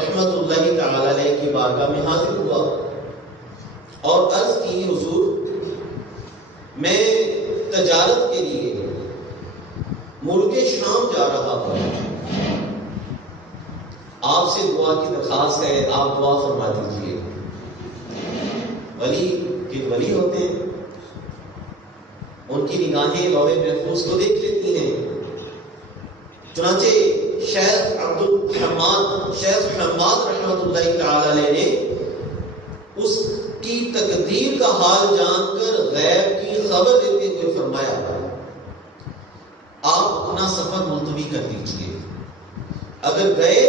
رحمت اللہ تعالی علیہ کی بارگاہ میں حاضر ہوا اور عرض کی حضور میں تجارت کے لیے ملک شام جا رہا ہوں، آپ سے دعا کی درخواست ہے، آپ دعا فرما دیجیے۔ ولی کے ولی ہوتے ہیں، ان کی نگاہیں لوح محفوظ کو دیکھ لیتی ہیں۔ چنانچہ شیخ حماد رحمۃ اللہ تعالی علیہ نے اس کی تقدیر کا حال جان کر غیب کی خبر دیتے ہوئے فرمایا آپ اپنا سفر ملتوی کر دیجیے، اگر گئے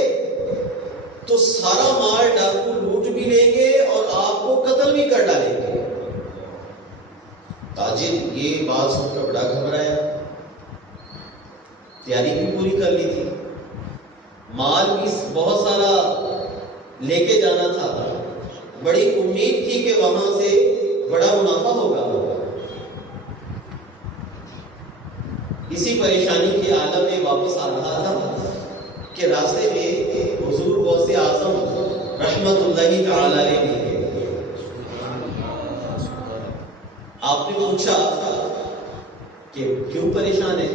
تو سارا مال ڈاکو لوٹ بھی لیں گے اور آپ کو قتل بھی کر ڈالیں گے۔ تاجر یہ بات سن کر بڑا گھبرایا، تیاری بھی پوری کر لی تھی، مال بھی بہت سارا لے کے جانا تھا، بڑی امید تھی کہ وہاں سے بڑا منافع ہوگا۔ اسی پریشانی کے عالم میں واپس آ رہا تھا کہ راستے میں حضور غوث اعظم رحمت اللہ تعالی علیہ نے آپ نے پوچھا کہ کیوں پریشان ہے؟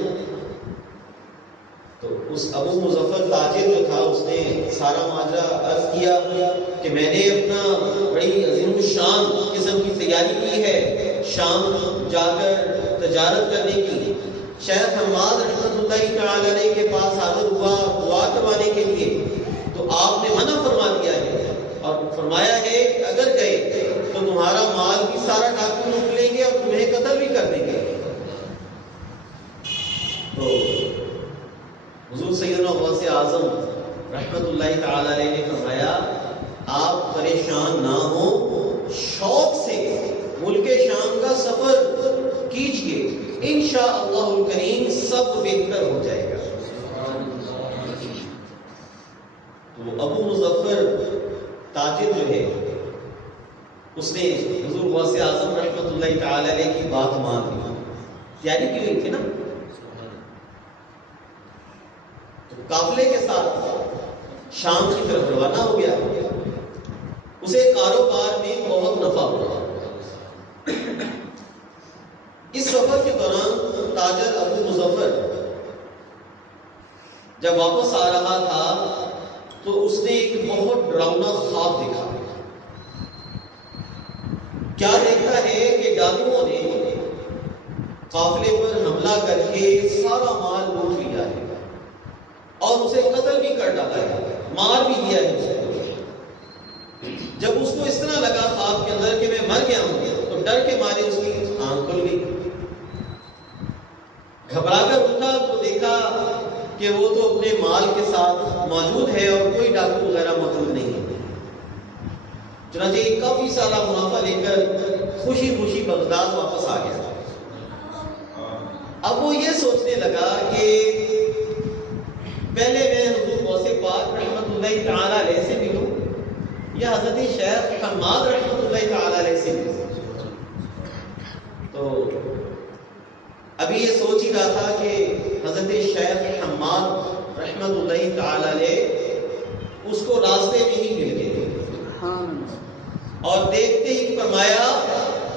تو اس ابو مظفر تاجر جو تھا اس نے سارا ماجرا عرض کیا کہ میں نے اپنا بڑی عظیم الشان قسم کی تیاری کی ہے شام جا کر تجارت کرنے کی۔ شیخ حماد رحمۃ اللہ تعالی علیہ کے پاس حاضر ہوا دعا کروانے کے لیے، تو آپ نے منع فرما دیا ہے اور فرمایا ہے کہ اگر گئے تو تمہارا مال بھی سارا ڈاکو لوٹ لیں گے اور تمہیں قتل بھی کر دیں گے۔ تو حضور سیدنا غوث اعظم رحمت اللہ تعالی علیہ نے فرمایا آپ پریشان نہ ہوں، شوق سے ملک شام کا سفر کیجئے، انشاءاللہ الکریم سب بہتر ہو جائے گا۔ تو ابو مظفر تاجر جو ہے اس نے حضور غوث اعظم رحمت اللہ تعالی علیہ کی بات مان لی، تیاری کی ہوئی تھی نا، تو قافلے کے ساتھ شام کی طرف روانہ ہو گیا۔ اسے کاروبار میں بہت نفع ہوا۔ اس سفر کے دوران تاجر ابو مظفر جب واپس آ رہا تھا تو اس نے ایک بہت ڈراؤنا خواب دیکھا۔ کیا دیکھتا ہے کہ ڈاکوؤں نے قافلے پر حملہ کر کے سارا مال لوٹ لیا ہے اور اسے قتل بھی کر ڈالا ہے، مار بھی دیا ہے اسے۔ جب اس کو اس طرح لگا خواب کے اندر کہ میں مر گیا ہوں تو ڈر کے مارے اس کی آنکھ کھل گئی، گھبرا کر اٹھا تو دیکھا کہ وہ تو اپنے مال کے ساتھ موجود ہے اور کوئی ڈاکو وغیرہ موجود نہیں ہے۔ چنانچہ ایک کافی سارا منافع لے کر خوشی خوشی بغداد واپس آ گیا۔ اب وہ یہ سوچنے لگا کہ پہلے میں حضور غوث پاک رحمت اللہ تعالی علیہ سے ملوں یا حضرت شیخ حماد رحمت اللہ تعالی علیہ سے ملوں۔ تو ابھی یہ سوچ ہی رہا تھا کہ حضرت شیخ حماد رحمت اللہ تعالی علیہ اس کو راستے میں ہی مل گئے اور دیکھتے ہی فرمایا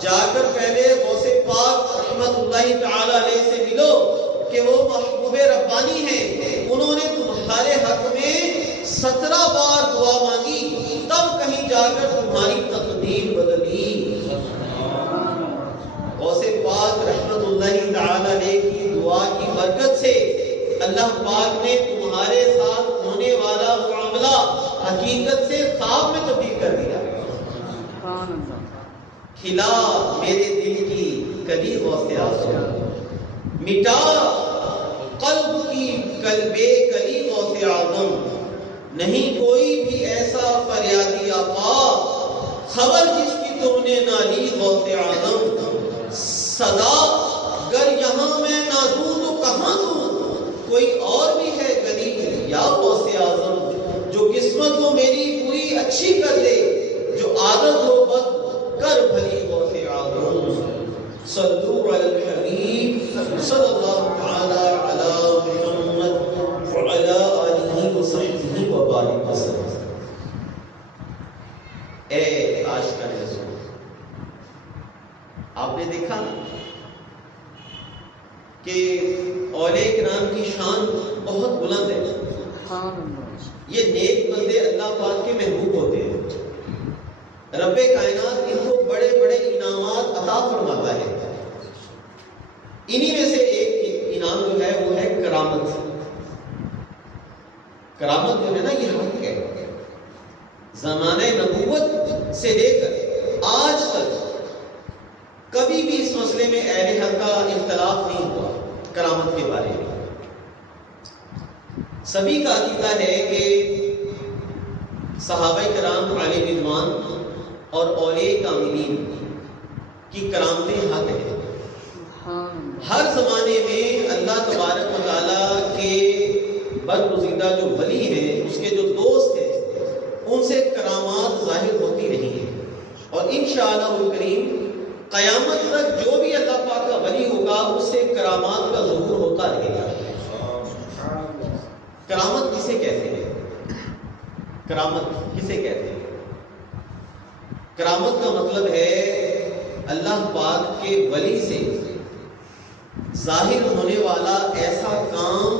جا کر پہلے غوث پاک رحمت اللہ تعالی علیہ سے ملو کہ وہ محبوب ربانی ہیں، انہوں نے تمہارے حق میں 17 بار دعا مانگی، تب کہیں جا کر تمہاری تقدیر بدلی۔ غوث پاک رحمت اللہ تعالی علیہ کی دعا کی برکت سے اللہ پاک نے تمہارے ساتھ ہونے والا معاملہ حقیقت سے خواب میں تبدیل کر دیا۔ کھلا میرے دل کی کلی غوث اعظم، مٹا قلب کی قلبے کلی غوث اعظم، نہیں کوئی بھی ایسا فریادی آقا خبر جس کی تم نے نہ لی غوث اعظم، صدا گر یہاں میں نہ دوں تو کہاں دوں، کوئی اور بھی ہے غریب یا غوث اعظم جو قسمت کو میری پوری اچھی کر دے، جو عادت ہو بد کر بھلی غوث اعظم۔ صلو علی الحبیب صلی اللہ تعالی علی محمد وعلی آلہ وصحبہ وبارک وسلم۔ عاشقان رسول۔ آپ نے دیکھا کہ اولیاء کرام کی شان بہت بلند ہے، یہ نیک بندے اللہ پاک کے محبوب ہوتے ہیں، رب کائنات ان کو بڑے بڑے انعامات عطا فرماتا ہے۔ انہی میں سے ایک انعام جو ہے وہ ہے کرامت۔ کرامت جو ہے نا یہ حق ہے، زمانہ نبوت سے لے کر آج تک کبھی بھی اس مسئلے میں اہل حق کا اختلاف نہیں ہوا کرامت کے بارے میں۔ سبھی کا عقیدہ ہے کہ صحابہ کرام عالم رضوان اور اولیاء کاملین کی کرامتیں حق ہیں۔ ہر زمانے میں اللہ تبارک و تعالیٰ کے برگزیدہ جو ولی ہیں، اس کے جو دوست ہیں، ان سے کرامات ظاہر ہوتی رہی ہیں، اور انشاءاللہ الکریم قیامت تک جو بھی اللہ پاک کا ولی ہوگا اس سے کرامات کا ظہور ہوتا رہے گا۔ کرامت کسے کہتے ہیں؟ کرامت کسے کہتے ہیں؟ کرامت کا مطلب ہے اللہ پاک کے ولی سے ظاہر ہونے والا ایسا کام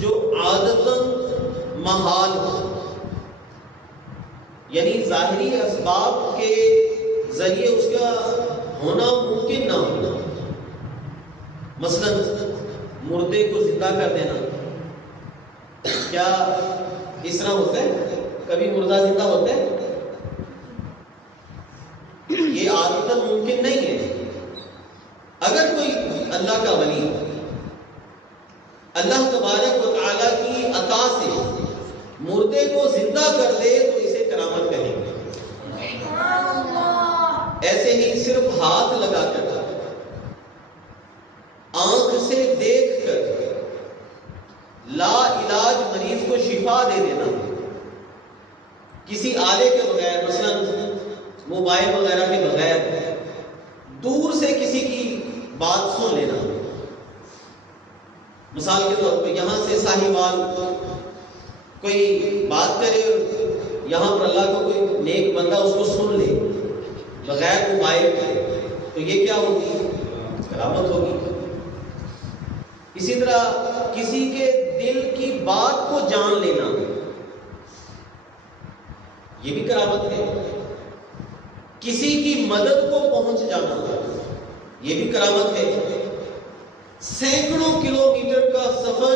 جو عادتاً محال ہو، یعنی ظاہری اسباب کے ذریعے اس کا ہونا ممکن نہ ہونا۔ مثلا مردے کو زندہ کر دینا، کیا اس طرح ہوتا ہے؟ کبھی مردہ زندہ ہوتا ہے؟ یہ عادتاً ممکن نہیں ہے۔ اگر کوئی اللہ کا ولی اللہ تبارک و تعالیٰ کی عطا سے مردے کو زندہ کر دے تو اسے کرامت کہیں گے۔ ایسے ہی صرف ہاتھ لگا کر، آنکھ سے دیکھ کر لا علاج مریض کو شفا دے دینا، کسی آلے کے بغیر، مثلا موبائل وغیرہ کے بغیر، دور سے کسی کی بات سن لینا۔ مثال کے طور پر یہاں سے ساہیوال کوئی بات کرے، یہاں پر اللہ کو کوئی نیک بندہ اس کو سن لے بغیر موبائل کے، تو یہ کیا ہوگی؟ کرامت ہوگی۔ اسی طرح کسی کے دل کی بات کو جان لینا، یہ بھی کرامت ہے۔ کسی کی مدد کو پہنچ جانا، یہ بھی کرامت ہے۔ سینکڑوں کلومیٹر کا سفر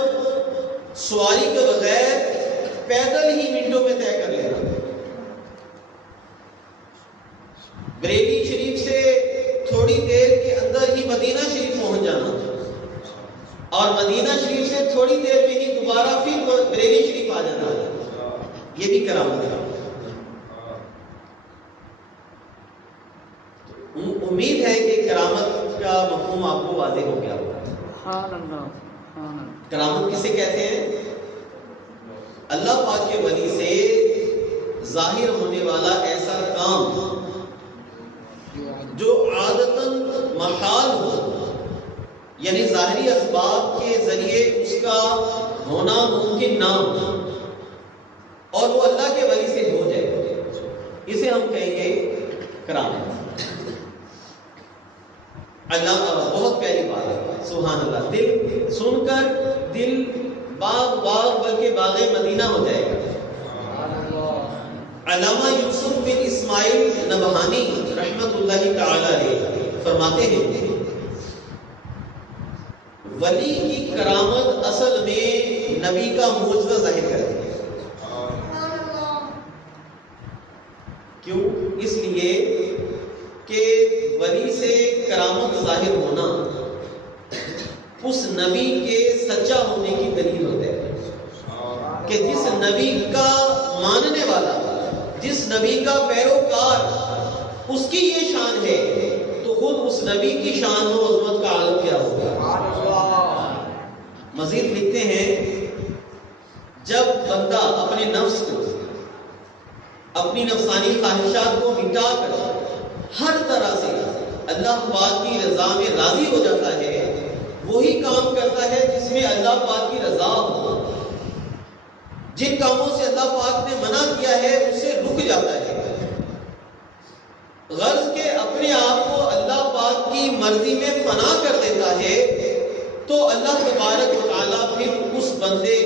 سواری کے بغیر پیدل ہی منٹوں میں طے کر لینا، بریلی شریف سے تھوڑی دیر کے اندر ہی مدینہ شریف پہنچ جانا، اور مدینہ شریف سے تھوڑی دیر میں ہی دوبارہ پھر بریلی شریف آ جانا، یہ بھی کرامت ہے۔ امید ہے کہ کرامت کا مفہوم آپ کو واضح ہو گیا ہوگا۔ کرامت کسے کہتے ہیں؟ اللہ پاک کے ولی سے ظاہر ہونے والا ایسا کام جو عادتاً محال ہو، یعنی ظاہری اسباب کے ذریعے اس کا ہونا ممکن نہ ہو، اور وہ اللہ کے ولی سے ہو جائے، اسے ہم کہیں گے کرامت۔ اللہ بہت پیاری بات ہے، سبحان اللہ۔ دل سن کر دل باغ بلکہ باغ مدینہ ہو جائے گا۔ علامہ یوسف بن اسماعیل نبہانی رحمت اللہ تعالی علیہ فرماتے ہیں، ولی کی کرامت اصل میں نبی کا معجزہ ظاہر کرتی ہے۔ کیوں؟ اس لیے کہ ولی سے کرامت ظاہر ہونا اس نبی کے سچا ہونے کی دلیل ہوتا ہے، کہ جس نبی کا ماننے والا، جس نبی کا پیروکار اس کی یہ شان ہے، تو خود اس نبی کی شان و عظمت کا عالم کیا ہوگا۔ مزید لکھتے ہیں، جب بندہ اپنے نفس کو، اپنی نفسانی خواہشات کو مٹا کر ہر طرح سے اللہ پاک کی رضا میں راضی ہو جاتا ہے، وہی کام کرتا ہے جس میں اللہ پاک کی رضا ہو۔ جن کاموں سے اللہ پاک نے منع کیا ہے اس سے رک جاتا ہے۔ غرض کے اپنے آپ کو اللہ پاک کی مرضی میں فنا کر دیتا ہے تو اللہ تبارک و تعالیٰ پھر اس بندے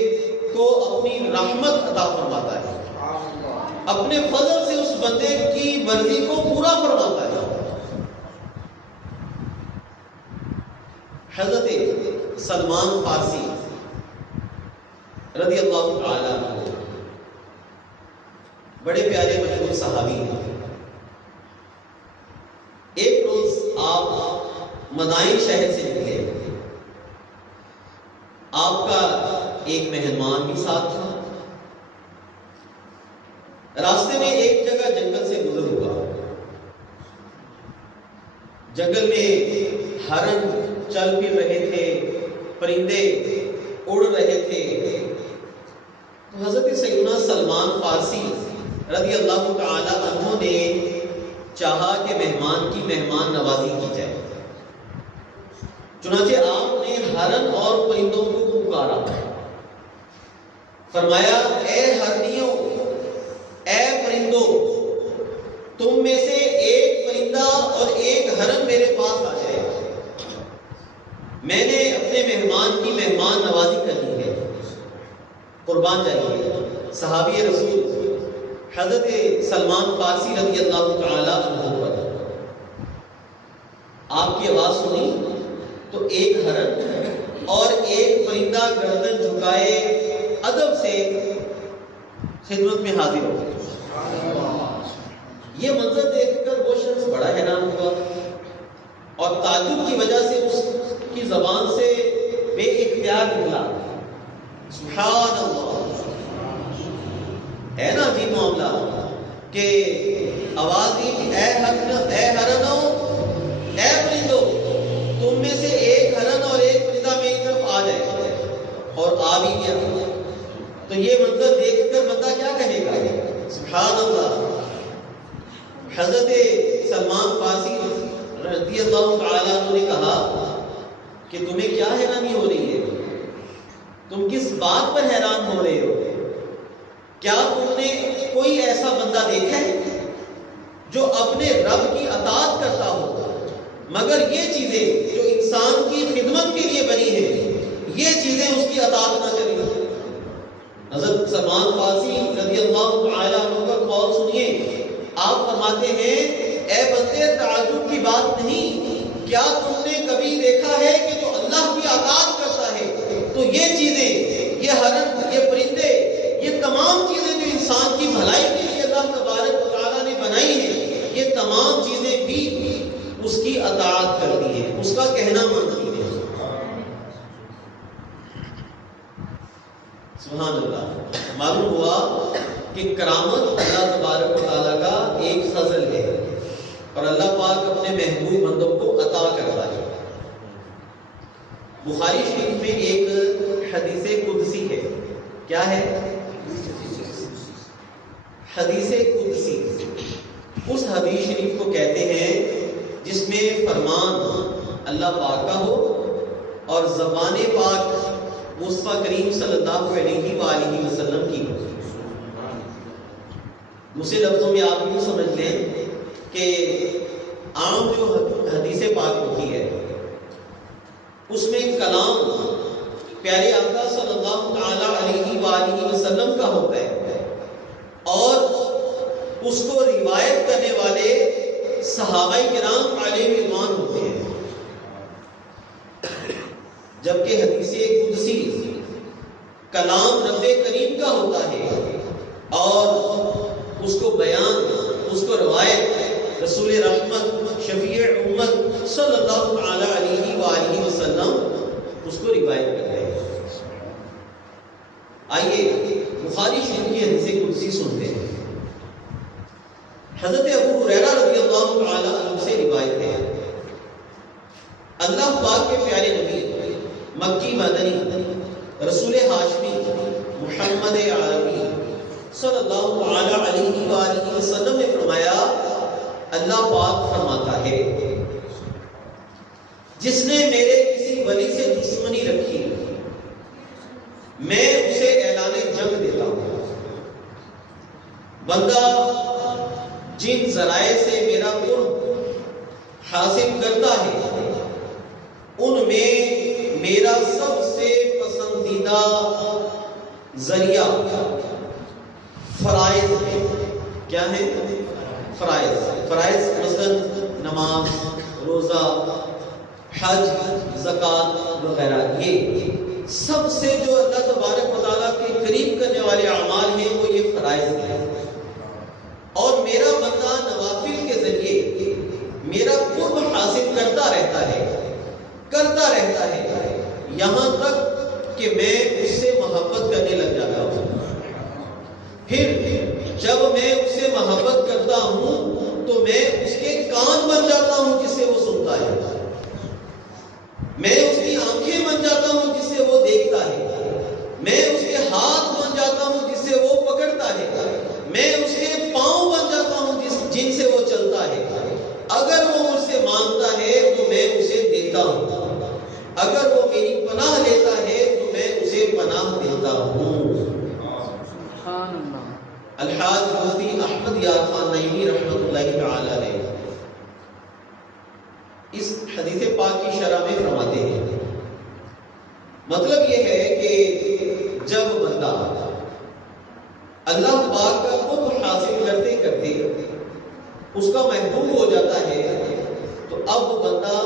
کو اپنی رحمت عطا فرماتا ہے، اپنے فضل سے اس بندے کی مرضی کو پورا فرماتا ہے۔ حضرت سلمان فارسی رضی اللہ تعالیٰ عنہ بڑے پیارے مشہور صحابی ہیں۔ ایک روز آپ مدائن شہر سے نکلے، آپ کا ایک مہمان بھی ساتھ تھا۔ راستے میں ایک جگہ جنگل سے گزر ہوا، جنگل میں ہرن چل پھر رہے تھے، پرندے اڑ رہے تھے۔ تو حضرت سیدنا سلمان فارسی رضی اللہ تعالی عنہ نے چاہا کہ مہمان کی مہمان نوازی کی جائے، چنانچہ آپ نے ہرن اور پرندوں کو پکارا، فرمایا اے ہرنیوں، اے پرندوں، تم میں سے ایک پرندہ اور ایک ہرن میرے پاس آ جائے، میں نے اپنے مہمان کی مہمان نوازی کرنی ہے، قربان جائیے۔ صحابی رسول حضرت سلمان فارسی رضی اللہ تعالی عنہ پر آپ کی آواز سنی تو ایک ہرن اور ایک پرندہ گردن جھکائے ادب سے خدمت میں حاضر ہو گئے۔ یہ منظر دیکھ کر وہ شخص بڑا حیران ہوا اور تعجب کی وجہ سے اس کی زبان سے بے اختیار نکلا سبحان اللہ۔ ہے نا عجیب معاملہ کہ آواز دی اے ہرنو، اے پرندو، تم میں سے ایک ہرن اور ایک پرندہ میری طرف آ جائے، اور آ بھی گیا۔ تو یہ منظر دیکھ کر بندہ کیا کہے گا؟ سبحان اللہ۔ حضرت سلمان فارسی رضی اللہ تعالیٰ عنہ نے کہا کہ تمہیں کیا حیرانی ہو رہی ہے؟ تم کس بات پر حیران ہو رہے ہو؟ کیا تم نے کوئی ایسا بندہ دیکھا ہے جو اپنے رب کی اطاعت کرتا ہو مگر یہ چیزیں جو انسان کی خدمت کے لیے بنی ہیں یہ چیزیں اس کی اطاعت نہ کریں؟ حضرت سلمان فارسی رضی اللہ تعالیٰ عنہ کا قول سنیے، آپ فرماتے ہیں اے بندے تعجب کی بات نہیں، کیا تم نے کبھی دیکھا ہے کہ جو اللہ کی اطاعت کرتا ہے تو یہ چیزیں، یہ ہرن، یہ پرندے، یہ تمام چیزیں جو انسان کی بھلائی کے لیے اللہ تبارک و تعالیٰ نے بنائی ہیں، یہ تمام چیزیں بھی اس کی اطاعت کرتی ہیں، اس کا کہنا مانتی ہیں۔ سبحان اللہ۔ معلوم ہوا کہ کرامت اللہ تبارک و تعالیٰ کا ایک فضل ہے اور اللہ پاک اپنے محبوب بندوں کو عطا کرتا ہے۔ بخاری شریف میں ایک حدیث قدسی ہے، کیا ہے؟ حدیث قدسی۔ اس حدیث شریف کو کہتے ہیں جس میں فرمان اللہ پاک کا ہو اور زبان پاک مصطفیٰ کریم صلی اللہ علیہ وآلہ وسلم کی ہو۔ دوسرے لفظوں میں آپ یوں سمجھ لیں کہ عام جو حدیث پاک ہوتی ہے اس میں کلام پیارے آقا صلی اللہ تعالی علیہ وآلہ وسلم کا ہوتا ہے اور اس کو روایت کرنے والے صحابہ کرام علیہ رضوان ہوتے ہیں، جبکہ حدیث قدسی کلام رب کریم کا ہوتا ہے اور اس کو بیان، اس کو روایت رسول رحمت شفیع امت صلی اللہ تعالی علیہ وآلہ وسلم اس کو روایت کرتے ہیں۔ آئیے بخاری شریف کی حدیث قدسی سنتے ہیں۔ حضرت ابو ہریرہ رضی اللہ تعالی عنہ سے روایت ہے، اللہ پاک کے پیارے نبی مکی مدنی رسول ہاشمی محمد عربی صلی اللہ تعالی علیہ وآلہ وسلم نے فرمایا، اللہ پاک فرماتا ہے جس نے میرے کسی ولی سے دشمنی رکھی میں اسے اعلان جنگ دیتا ہوں۔ بندہ جن ذرائع سے میرا قرب حاصل کرتا ہے ان میں میرا سب سے پسندیدہ ذریعہ فرائض ہے۔ کیا ہے؟ فرائض۔ فرائض مثلا نماز، روزہ، حج، زکوٰۃ وغیرہ، یہ سب سے جو اللہ تبارک و تعالیٰ کے قریب کرنے والے اعمال ہیں وہ یہ فرائض ہیں۔ اور میرا بندہ نوافل کے ذریعے میرا قرب حاصل کرتا رہتا ہے یہاں تک کہ میں اس سے محبت کرنے لگ جاتا ہوں۔ پھر جب میں اس سے محبت کرتا ہوں تو میں اس کے کان بن جاتا ہوں جس سے وہ سنتا ہے، میں اس کی آنکھیں بن جاتا ہوں جس سے وہ دیکھتا ہے، میں اس کے ہاتھ بن جاتا ہوں جس سے وہ پکڑتا ہے، میں اس کے پاؤں بن جاتا ہوں جن سے وہ چلتا ہے۔ اگر وہ مجھ سے مانگتا ہے تو میں اسے دیتا ہوں، اگر وہ میری پناہ لیتا ہے تو میں اسے پناہ دیتا ہوں۔ الحاج مفتی احمد یار خان نعیمی رحمۃ اللہ تعالی علیہ اس حدیث پاک کی شرح میں فرماتے ہیں، مطلب یہ ہے کہ جب بندہ اللہ پاک کا قرب حاصل کرتے کرتے اس کا محبوب ہو جاتا ہے تو اب بندہ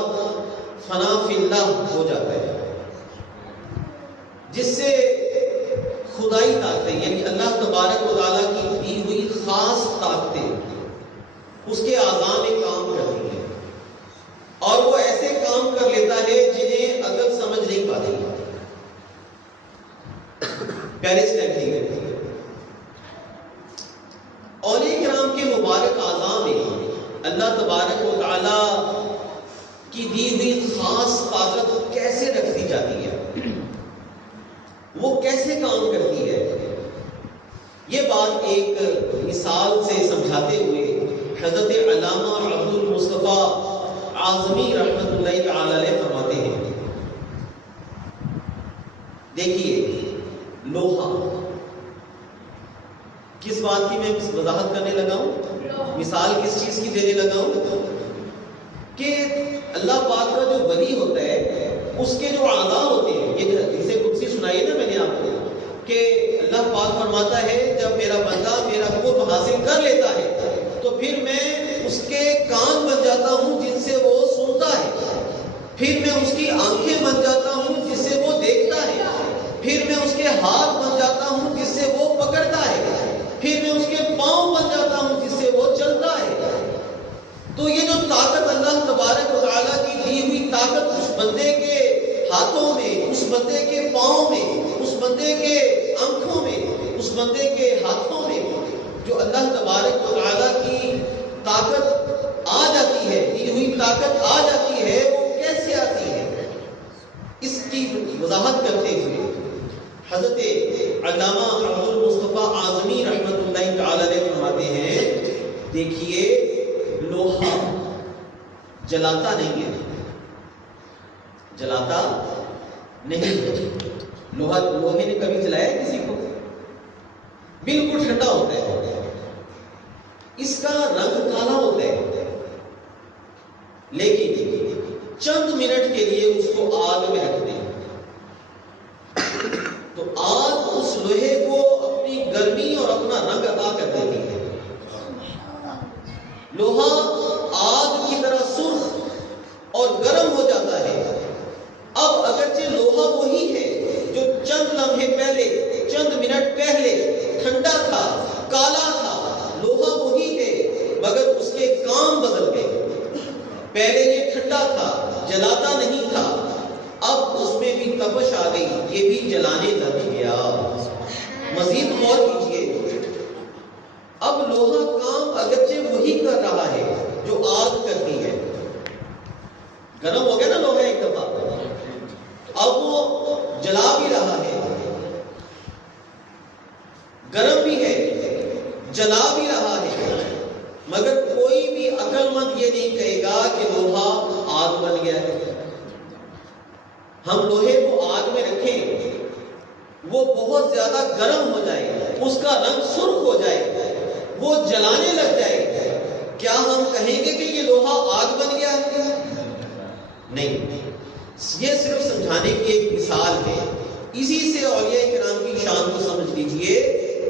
فنا فی اللہ ہو جاتا ہے، جس سے خدائی طاقتیں یعنی اللہ تبارک و تعالیٰ کی دی ہوئی خاص طاقتیں اس کے اعضاء میں کام کرتی ہیں، اور وہ ایسے کام کر لیتا ہے جنہیں عقل سمجھ نہیں پاتی۔ پیرس کہتی ہے اولیاء کرام کے مبارک اعضاء میں اللہ تبارک و تعالیٰ کی دی ہوئی خاص طاقت کیسے رکھ دی جاتی ہے، وہ کیسے کام کرتی ہے، یہ بات ایک مثال سے سمجھاتے ہوئے حضرت علامہ عبد المصطفیٰ اعظمی رحمۃ اللہ تعالی علیہ فرماتے ہیں، دیکھیے لوہا، کس بات کی میں وضاحت کرنے لگا ہوں، مثال کس چیز کی دینے لگا ہوں کہ اللہ پاک کا جو ولی ہوتا ہے اس کے جو اعضاء ہوتے ہیں، یہ حدیث قدسی سنائی نا میں نے آپ کو کہ اللہ پاک فرماتا ہے جب میرا بندہ میرا قرب حاصل کر لیتا ہے تو پھر میں اس کے کان بن جاتا ہوں جن سے وہ سنتا ہے، پھر میں اس کی آنکھیں بن جاتا ہوں جس سے وہ دیکھتا ہے، پھر میں اس کے ہاتھ بن جاتا ہوں جس سے وہ پکڑتا ہے، پھر میں اس کے پاؤں بن جاتا ہوں جس سے وہ چلتا ہے۔ تو یہ جو طاقت اللہ تبارک و تعالیٰ کی دی ہوئی طاقت اس بندے کے ہاتھوں میں، اس بندے کے پاؤں میں، اس بندے کے آنکھوں میں، اس بندے کے ہاتھوں میں جو اللہ تبارک و تعالیٰ کی طاقت آ جاتی ہے، دی ہوئی طاقت آ جاتی ہے، وہ کیسے آتی ہے، اس کی وضاحت کرتے ہوئے حضرت علامہ عبد المصطفیٰ اعظمی رحمۃ اللہ تعالی علیہ فرماتے ہیں، دیکھیے لوہا جلاتا نہیں ہے، جلاتا نہیں ہے، لوہے نے کبھی جلایا کسی کو؟ بالکل ٹھنڈا ہوتا ہے، اس کا رنگ کالا ہوتا ہے، لیکن چند منٹ کے لیے اس کو آگ میں رکھ دیں تو آگ اس لوہے کو اپنی گرمی اور اپنا رنگ عطا کر دیتی ہے۔ لوہا آگ کی طرح سرخ اور گرم ہو جاتا ہے۔ اب اگرچہ لوہا وہی ہے جو چند لمحے پہلے، چند منٹ پہلے ٹھنڈا تھا، کالا تھا، لوہا وہی ہے مگر اس کے کام بدل گئے۔ پہلے یہ ٹھنڈا تھا، جلاتا نہیں تھا، اب اس میں بھی تپش آ گئی، یہ بھی جلانے لگ گیا۔ مزید غور کیجیے، اب لوہا کام اگرچہ وہی کر رہا ہے جو آگ کرتی ہے، گرم ہو گیا نا لوہا ایک دفعہ، اب وہ جلا بھی رہا ہے، گرم بھی ہے، جلا بھی رہا ہے، مگر کوئی بھی عقل مند یہ نہیں کہے گا کہ لوہا آگ بن گیا ہے۔ ہم لوہے کو آگ میں رکھیں، وہ بہت زیادہ گرم ہو جائے، اس کا رنگ سرخ ہو جائے، وہ جلانے لگ جائے، کیا ہم کہیں گے کہ یہ لوہا آگ بن گیا ہے؟ نہیں، یہ صرف سمجھانے کی ایک مثال ہے۔ اسی سے اولیاء کرام کی شان کو سمجھ لیجئے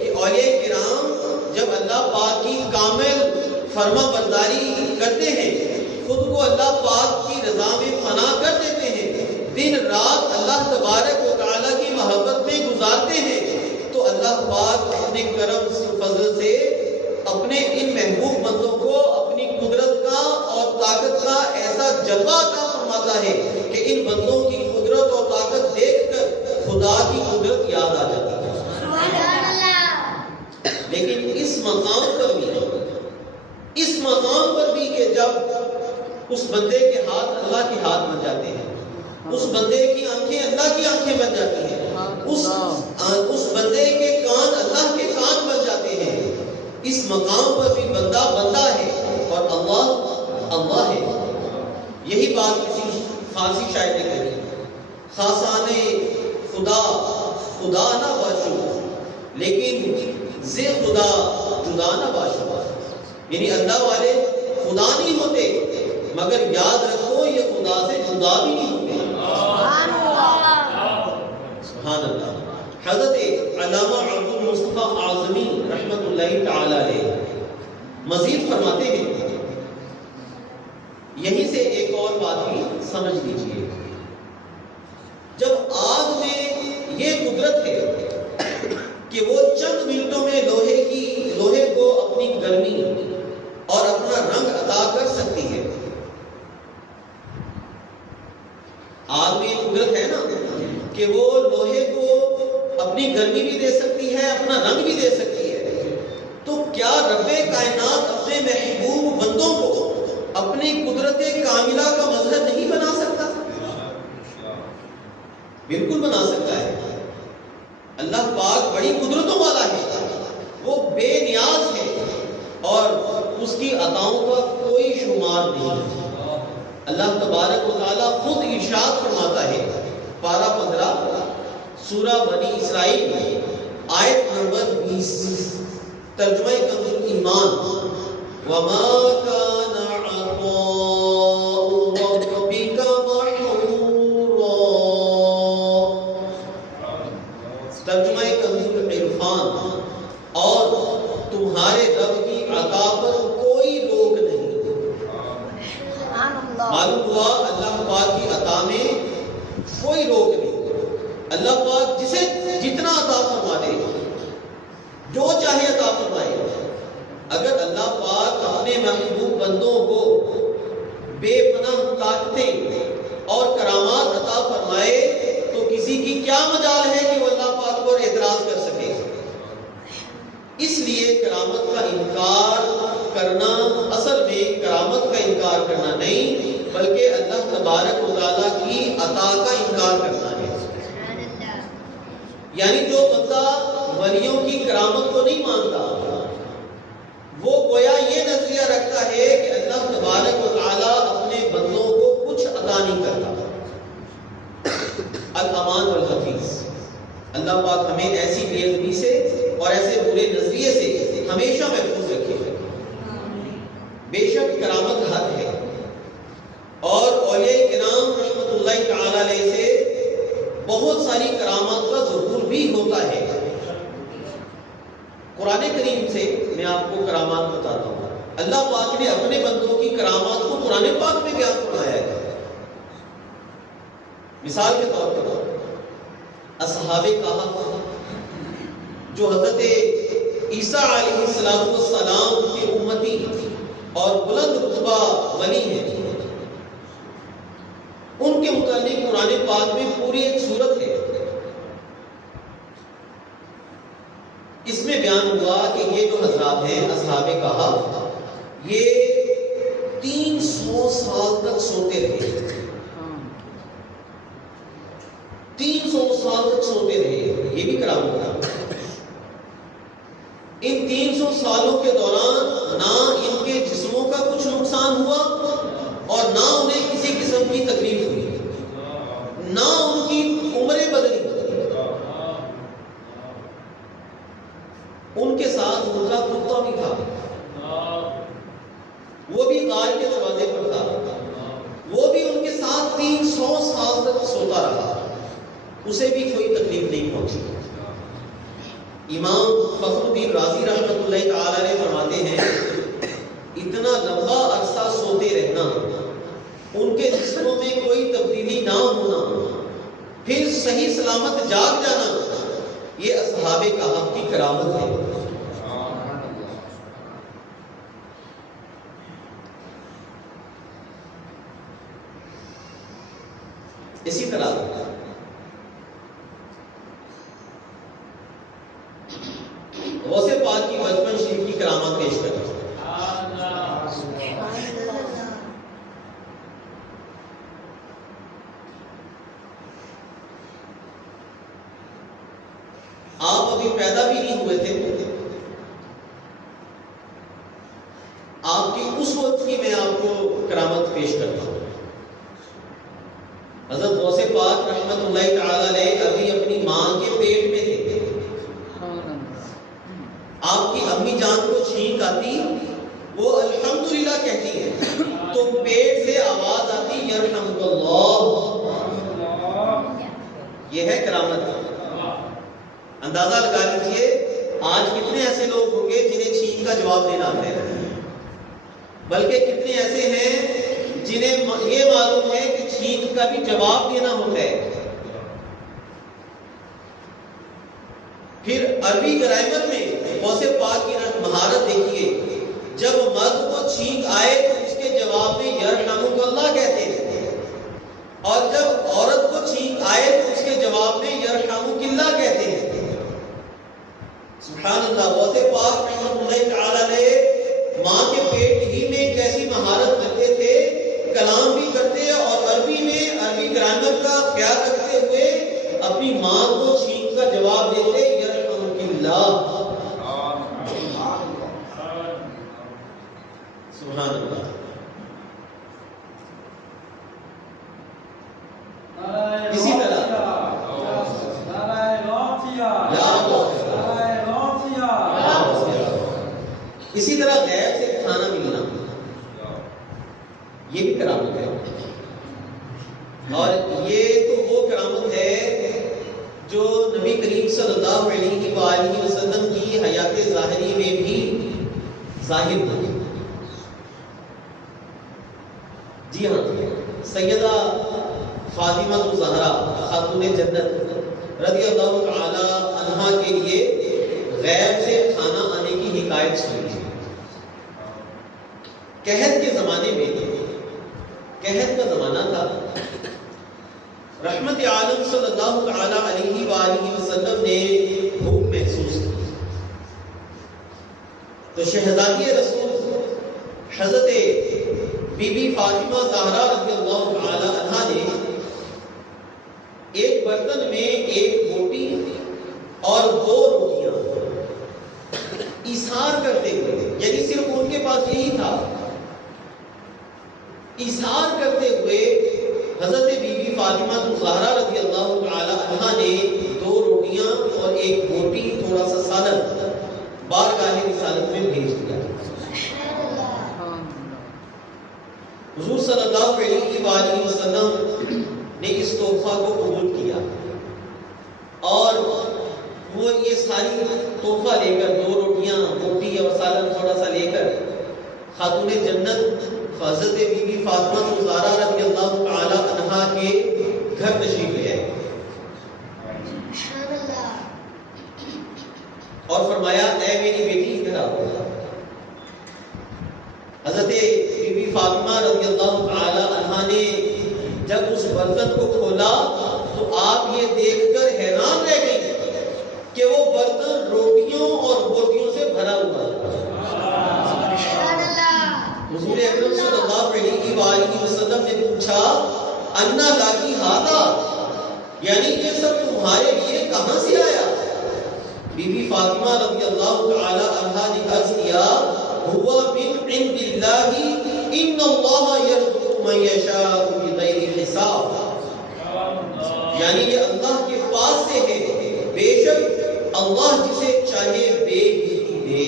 کہ اولیاء کرام جب اللہ پاک کی کامل فرما برداری کرتے ہیں، خود کو اللہ پاک کی رضا میں فنا کر دیتے ہیں، دن رات اللہ تبارک و تعالیٰ کی محبت میں گزارتے ہیں، تو اللہ پاک اپنے کرم فضل سے اپنے ان محبوب بندوں کو اپنی قدرت کا اور طاقت کا ایسا جلوہ عطا فرماتا ہے کہ ان بندوں کی قدرت اور طاقت دیکھ کر خدا کی قدرت یاد آ جاتی ہے۔ لیکن اس مقام پر بھی کہ جب اس بندے کے ہاتھ اللہ کے ہاتھ بن جاتے ہیں، اس بندے کی آنکھیں اللہ کی آنکھیں بن جاتی ہیں، اس بندے کے کان اللہ کے کان بن جاتے ہیں، اس مقام پر بھی بندہ بندہ ہے اور اللہ اللہ ہے۔ یہی بات کسی فارسی شاعر نے کہی، خاصانے خدا خدا نہ باشو لیکن زے خدا جدا نہ باشو، یعنی اللہ والے خدا نہیں ہوتے مگر یاد رکھو یہ خدا سے جدا بھی نہیں ہوتے۔ سبحان اللہ۔ حضرت علامہ عبد المصطفیٰ اعظمی رحمۃ اللہ تعالی علیہ مزید فرماتے ہیں، یہیں سے ایک اور بات بھی سمجھ لیجیے، جب آگ میں یہ قدرت ہے کہ وہ چند منٹوں میں لوہے کو اپنی گرمی اور اپنا رنگ عطا کر سکتی ہے، آگ میں یہ قدرت ہے نا کہ وہ لوہے کو اپنی گرمی بھی دے سکتی ہے، اپنا رنگ بھی دے سکتی ہے، تو کیا رب کائنات اپنے محبوب بندوں کو اپنی قدرت کاملہ کا مظہر نہیں بنا سکتا؟ بالکل بنا سکتا ہے۔ اللہ پاک بڑی قدرتوں والا ہے، وہ بے نیاز ہے اور اس کی عطاؤں کا کوئی شمار نہیں۔ اللہ تبارک و تعالیٰ خود ارشاد فرماتا ہے، پارہ 15 سورہ بنی اسرائیل آیت نمبر 20، ترجمہ کنز الایمان، وَمَا كَانَ عَطَاءُ رَبِّكَ مَحْظُورًا، ترجمہ کنز العرفان، اور تمہارے رب کی عطا پر کوئی روک نہیں۔ معلوم ہوا اللہ پاک کی عطا میں کوئی روک نہیں، اللہ پاک جسے جتنا عطا فرما دے، جو چاہے عطا فرمائے۔ اگر اللہ پاک اپنے محبوب بندوں کو بے پناہ طاقتیں اور کرامات عطا فرمائے تو کسی کی کیا مجال ہے کہ وہ اللہ پاک پر اعتراض کر سکے؟ اس لیے کرامت کا انکار کرنا اصل میں کرامت کا انکار کرنا نہیں بلکہ اللہ تبارک و تعالیٰ کی عطا کا انکار کرنا ہے۔ یعنی جو بندہ ولیوں کی کرامت کو نہیں مانتا وہ گویا یہ نظریہ رکھتا ہے کہ اللہ تبارک و تعالیٰ اپنے بندوں کو کچھ عطا نہیں کرتا۔ الامان والحفیظ، اللہ پاک ہمیں ایسی بے ادبی سے اور ایسے برے نظریے سے ہمیشہ محفوظ رکھے۔ بے شک کرامت حق ہے اور اولیاء کرام رحمۃ اللہ تعالی علیہ سے بہت ساری کرامات کا ظہور بھی ہوتا ہے۔ قرآن کریم سے میں آپ کو کرامات بتاتا ہوں۔ اللہ پاک نے اپنے بندوں کی کرامات کو قرآن پاک میں بیان فرمایا ہے۔ مثال کے طور پر اصحاب کہف جو حضرت عیسیٰ علیہ السلام کے امتی اور بلند رتبہ ولی ہیں، ان کے متعلق قرآن پاک میں پوری ایک سورت ہے۔ اس میں بیان ہوا کہ یہ جو حضرات ہیں اصحاب کہف، یہ 300 سال تک سوتے رہے، 300 سال تک سوتے رہے، یہ بھی کرامت تھا۔ ان 300 سالوں کے دوران نہ ان کے جسموں کا کچھ نقصان ہوا اور نہ انہیں کسی قسم کی تکلیف ہوئی، نہ ان کی عمریں بدلی، ان کے ساتھ ان کا کتا بھی تھا۔ اسے بھی کوئی تکلیف نہیں پہنچی۔ امام فخر الدین رازی رحمۃ اللہ تعالی علیہ فرماتے ہیں اتنا لمبا عرصہ سوتے رہنا، ان کے جسموں میں کوئی تبدیلی نہ ہونا، پھر صحیح سلامت جاگ جانا، یہ اصحاب کہف کی کرامت ہے۔ اسی طرح غوث پاک کی بچپن شریف کی کرامات پیش کرتا ہوں۔ آپ ابھی پیدا بھی نہیں ہوئے تھے، آپ کی اس وقت کی میں آپ کو کرامت پیش کرتا ہوں۔ حضرت غوث پاک رحمت اللہ تعالی علیہ ابھی اپنی ماں کے پیٹ میں تھے، آپ کی امی جان کو چھینک آتی، وہ الحمدللہ کہتی ہے تو پیٹ سے آواز آتی یرحمک اللہ۔ یہ ہے کرامت۔ اندازہ لگا لیجئے آج کتنے ایسے لوگ ہوں گے جنہیں چھینک کا جواب دینا آتا ہے، بلکہ کتنے ایسے ہیں جنہیں یہ معلوم ہے کہ چھینک کا بھی جواب دینا ہوتا ہے۔ پھر عربی گرامر میں غوث پاک کی مہارت دیکھیے، جب مرد کو چھینک آئے تو اس کے جواب میں یرحمک اللہ کہتے ہیں، اور جب عورت کو چھینک آئے تو اس کے جواب میں یرحمک اللہ کہتے ہیں۔ سبحان اللہ، غوث پاک رحمۃ اللہ تعالی علیہ ماں کے پیٹ ہی میں کیسی مہارت رکھتے تھے، کلام بھی کرتے اور عربی میں عربی گرامر کا خیال رکھتے ہوئے اپنی ماں کو چھینک کا جواب دیتے یرحمک اللہ۔ سبحان اللہ۔ اسی طرح اسی طرح غیب سے کھانا ملنا، یہ بھی کرامت ہے، اور یہ تو وہ کرامت ہے جو نبی کریم صلی اللہ علیہ وآلہ وسلم کی حیات ظاہری میں بھی ظاہر ہوئی۔ جی ہاں، سیدہ فاطمہ الزہرا خاتون جنت رضی اللہ تعالی عنہا کے لیے غیب سے کھانا آنے کی حکایت سنی۔ قحط کے زمانے میں، قحط کا زمانہ تھا، رحمت عالم صلی اللہ تعالی علیہ وآلہ وسلم نے بھوک محسوس کی تو شہزادی رسول حضرت بی بی فاطمہ زہرا رضی اللہ تعالی عنہا نے ایک برتن میں ایک روٹی اور 2 روٹیاں ایثار کرتے ہوئے، یعنی صرف ان کے پاس یہی تھا، ایثار کرتے ہوئے حضرت بی بی فاطمہ زہرا رضی اللہ تعالی عنہا نے 2 روٹیاں اور ایک روٹی تھوڑا سا سالن بارگاہ رسالت میں بھیج دیا۔ حضور صلی اللہ علیہ وآلہ وسلم نے اس تحفہ کو قبول کیا اور وہ یہ ساری تحفہ لے کر 2 روٹیاں، روٹی اور سالن تھوڑا سا لے کر خاتون جنت حضرت بی بی فاطمہ زہرا رضی اللہ تعالی عنہا کے گھر تشریف لے آئے اور فرمایا اے میری بیٹی ادھر آؤ۔ حضرت بی بی فاطمہ رضی اللہ تعالی عنہا نے جب اس برتن کو کھولا تو آپ یہ دیکھ کر حیران رہ گئی کہ وہ برتن روٹیوں اور بوٹیوں سے بھرا ہوا تھا۔ حضور اکرم صلی اللہ علیہ وآلہ وسلم نے پوچھا انا لاکی ہادا، یعنی یہ سب تمہارے لیے کہاں سے آیا؟ بی بی فاطمہ رضی اللہ تعالی عنہا نے عرض کیا ہوا من عند اللہ ان اللہ یرزق من یشاء بغیر حساب، یعنی یہ اللہ کے پاس سے ہے، بے شک اللہ جسے چاہے بے گنتی دے۔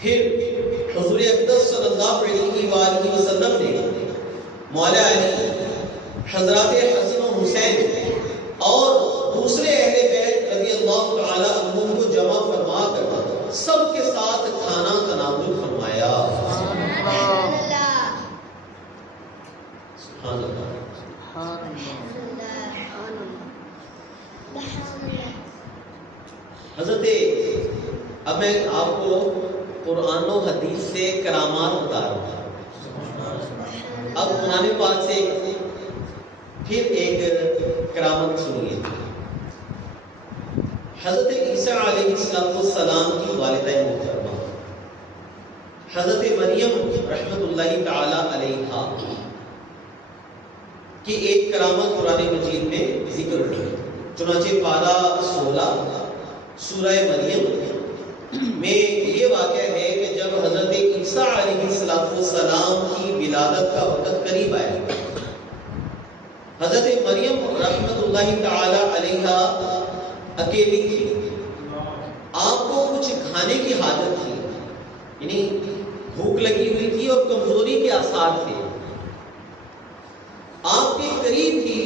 پھر حضور اقدس صلی اللہ علیہ وآلہ وسلم نے مولا علی، حضرات حسن و حسین حسین اور دوسرے اہل بیت رضی اللہ تعالی عنہم کو جمع فرما کر سب کے ساتھ کھانا تناول فرمایا. سبحان اللہ. حضرت اب میں آپ کو قرآن و حدیث سے کرامات بتا رہا ہوں. اب قرآن پاک سے پھر ایک کرامت سنیے. حضرت عیسیٰ علیہ السلام کی والدہ محترمہ حضرت مریم رحمت اللہ تعالی علیہا کی ایک کرامت قرآن مجید میں ذکر ہوئی. چنانچہ پارہ 16 سورہ مریم میں یہ واقعہ ہے کہ جب حضرت عیسیٰ علیہ السلام کی ولادت کا وقت قریب آیا، حضرت مریم رحمت اللہ تعالی علیہا اکیلی تھی. آپ کو کچھ کھانے کی حاجت تھی، یعنی بھوک لگی ہوئی تھی اور کمزوری کے آثار تھے. آپ کے قریب ہی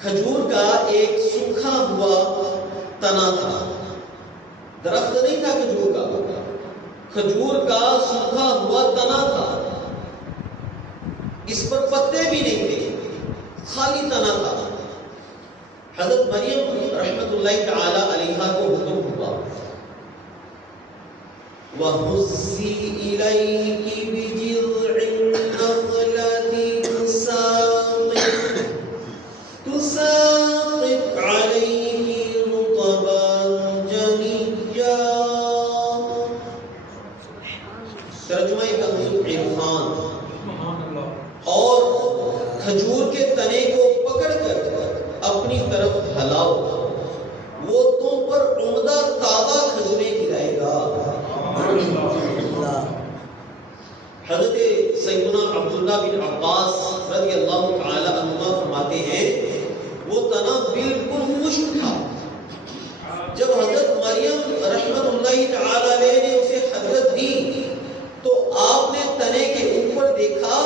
کھجور کا ایک سوکھا ہوا تنا تھا. درخت نہیں تھا کھجور کا، کھجور کا سوکھا ہوا تنا تھا. اس پر پتے بھی نہیں تھے، خالی تنا تھا. حضرت مریم رحمت اللہ تعالی علیہا کو حکم ہوا وَهُزِّي إِلَيْكِ بِجِذْعِ النَّخْلَةِ تُسَاقِطْ عَلَيْكِ رُطَبًا جَنِيًّا. ترجمہ کنز عرفان. اور کھجور کے تنے کو پکڑ کر اپنی طرف ہلاؤ، وہ تم پر عمدہ تازہ کھجوریں گرائے گا. حضرت سیدنا عبداللہ بن عباس رضی اللہ تعالی عنہما فرماتے ہیں وہ تنا بالکل خشک تھا. جب حضرت مریم رحمت اللہ تعالی علیہ نے اسے حضرت دی تو آپ نے تنے کے اوپر دیکھا،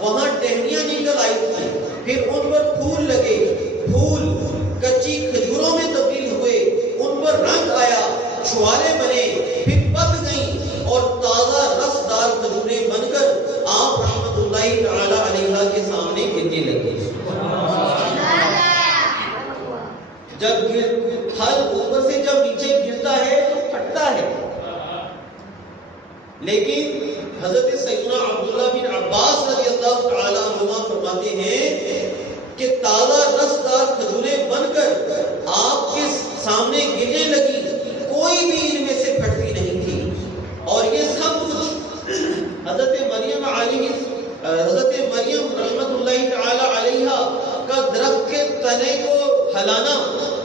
وہاں ٹہنیاں نکل آئی تھیں، پھر ان پر پھول لگے، پھول کچی کھجوروں میں تبدیل ہوئے، ان پر رنگ آیا، چھوالے بنے، پھر پک گئیں اور تازہ رس دار کھجوریں بن کر آپ رحمت اللہ تعالی علیہ کے سامنے گرنے لگی. جب پھل اوپر سے جب نیچے گرتا ہے تو پھٹتا ہے، لیکن حضرت سیدنا عبداللہ بن عباس رضی اللہ تعالی عنہما فرماتے ہیں کہ تازہ رسدار کھجوریں بن کر آپ کے سامنے گرنے لگی، کوئی بھی ان میں سے پھٹتی نہیں تھی. اور یہ سب کچھ حضرت مریم رحمت اللہ تعالی علیہا کا درخت کے تنے کو ہلانا،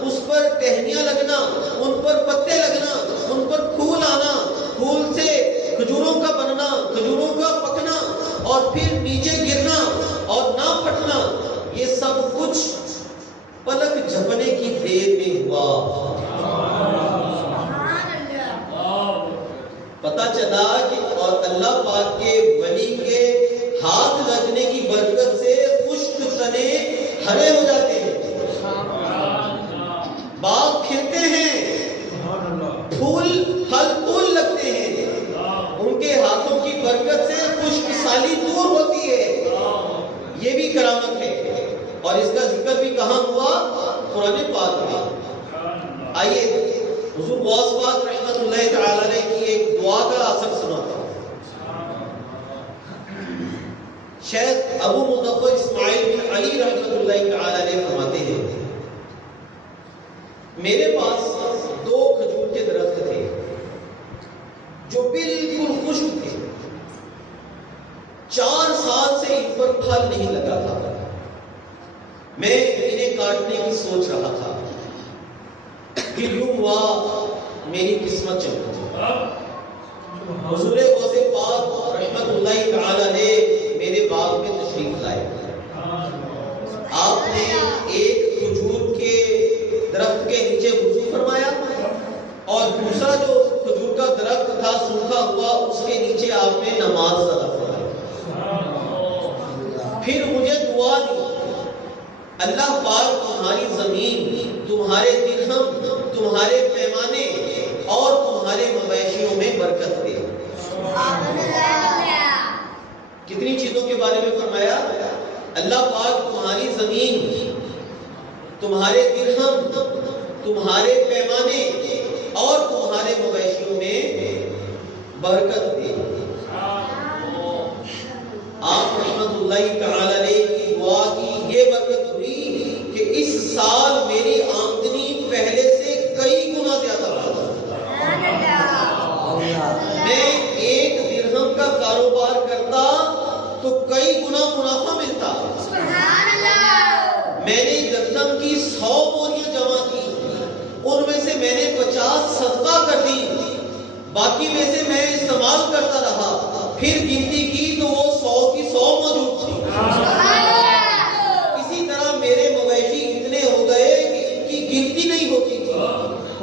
اس پر ٹہنیاں لگنا، ان پر پتے لگنا، ان پر پھول آنا، پھول سے کھجوروں کا بننا، کھجوروں کا پکنا اور پھر نیچے گرنا اور نہ پھٹنا، یہ سب کچھ پلک جھپنے کی دیر میں ہوا. پتہ چلا کہ اور اللہ پاک کے ولی کے ہاتھ لگنے کی برکت سے خشک تنے ہرے ہو جاتے ہیں، باغ کھلتے ہیں، پھل پھول لگتے ہیں. ان کے ہاتھوں کی برکت سے خشک سالی دور ہوتی ہے. یہ بھی کرامت ہے اور اس کا ذکر بھی کہاں ہوا؟ قرآن پاک میں. آئیے حضور غوث پاک رحمت اللہ تعالی علیہ کی ایک دعا کا اثر سناتا ہوں. شیخ ابو مظفر اسماعیل بن علی رحمت اللہ تعالی علیہ فرماتے ہیں میرے پاس 2 کھجور کے درخت تھے جو بالکل خشک تھے. 4 سال سے ان پر پھل نہیں لگا تھا. میں انہیں کاٹنے کی سوچ رہا تھا کہ یوں ہوا میری قسمت چمکی. حضور غوث پاک رحمت اللہ تعالی علیہ میرے باغ میں تشریف لائے. آپ نے ایک کھجور کے درخت کے نیچے وضو فرمایا اور دوسرا جو کھجور کا درخت تھا سوکھا ہوا اس کے نیچے آپ نے نماز ادا فرمائی. پھر مجھے دعا دی اللہ پاک تمہاری زمین، تمہارے درہم، تمہارے پیمانے اور تمہارے مویشیوں میں برکت دے۔ کتنی چیزوں کے بارے میں فرمایا؟ اللہ پاک تمہاری زمین، تمہارے درہم، تمہارے پیمانے اور تمہارے مویشیوں میں برکت دے۔ آپ رحمت اللہ تعالی علیہ کی دعا کی یہ برکت ہوئی کہ اس سال میری آمدنی پہلے سے کئی گنا زیادہ بڑھا۔ میں 1 درہم کا کاروبار کرتا تو کئی گنا منافع ملتا۔ میں نے گندم کی 100 بوریاں جمع کی، ان میں سے میں نے 50 صدقہ کر دی، باقی میں سے میں استعمال کرتا رہا، پھر گنتی کی تو وہ 100 کی 100 موجود تھی۔ اسی طرح میرے مویشی اتنے ہو گئے کہ ان کی گنتی نہیں ہوتی تھی،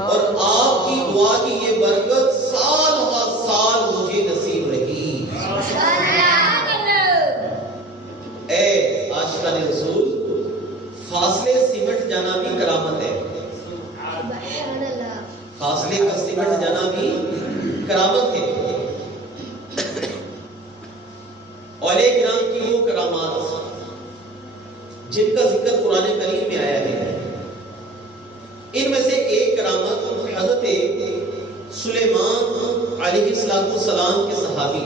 اور آپ کی دعا کی یہ برکت سال ہر سال مجھے نصیب رہی۔ اے عاشقان رسول، فاصلے سمٹ جانا بھی کرامت ہے۔ فاصلے کا سمٹ جانا بھی کرامت ہے۔ اولیاء کرام کی وہ کرامات جن کا ذکر قرآن کریم میں آیا ہے، ان میں سے ایک کرامت حضرت سلیمان علیہ السلام کے صحابی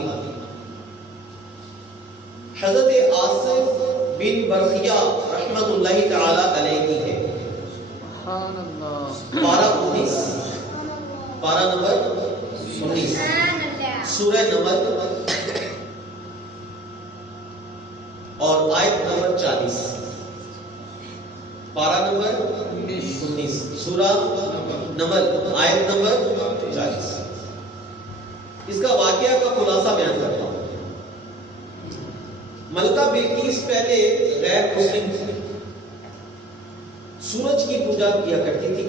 حضرت آصف بن برخیہ رحمت اللہ تعالی علیہ کی ہے۔ پارہ نمبر 19 سورہ نمل اور آیت نمبر 40۔ پارہ نمبر 19 سورہ نمل آیت نمبر 40۔ اس کا واقعہ کا خلاصہ بیان کرتا ہوں۔ ملکہ بلقیس پہلے غیر مسلم تھی، سورج کی پوجا کیا کرتی تھی،